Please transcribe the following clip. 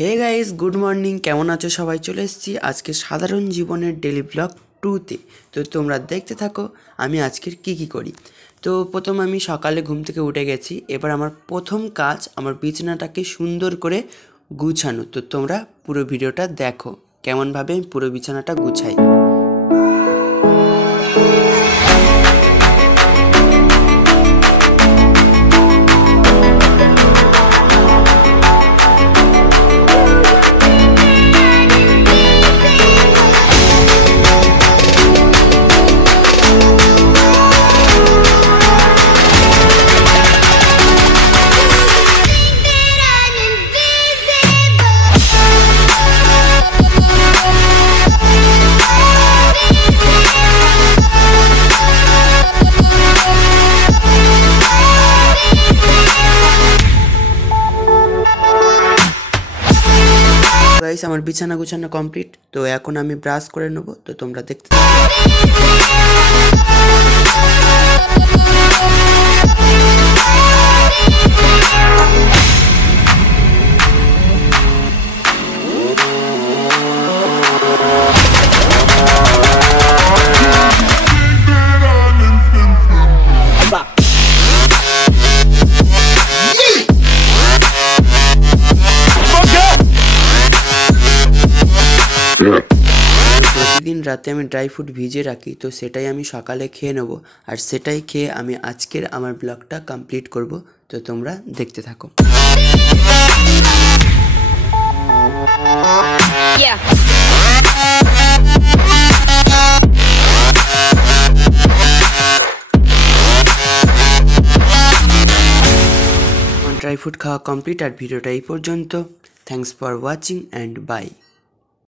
Hey guys, good morning. কেমন আছো সবাই? চলে এসেছি আজকে সাধারণ জীবনের ডেলি ব্লগ 2তে। তো তোমরা দেখতে থাকো আমি আজকের কি করি। তো প্রথম আমি সকালে ঘুম থেকে উঠে গেছি। এবার আমার প্রথম কাজ আমার বিছানাটাকে সুন্দর করে গুছানো। তো তোমরা পুরো ভিডিওটা দেখো কেমনভাবে আমি পুরো বিছানাটা গুছাই। গাইস, আমার বিছানা গুছানো কমপ্লিট। তো এখন আমি ব্রাশ করে নেব। তো তোমরা দেখতে প্রতিদিন রাতে আমি ড্রাই ফ্রুট ভিজিয়ে রাখি। তো সেটাই আমি সকালে খেয়ে নেব, আর সেটাই খেয়ে আমি আজকের আমার ব্লগটা কমপ্লিট করব। তো তোমরা দেখতে থাকো। ড্রাই ফ্রুট খাওয়া কমপ্লিট, আর ভিডিওটা এই পর্যন্ত। Thanks for watching and by.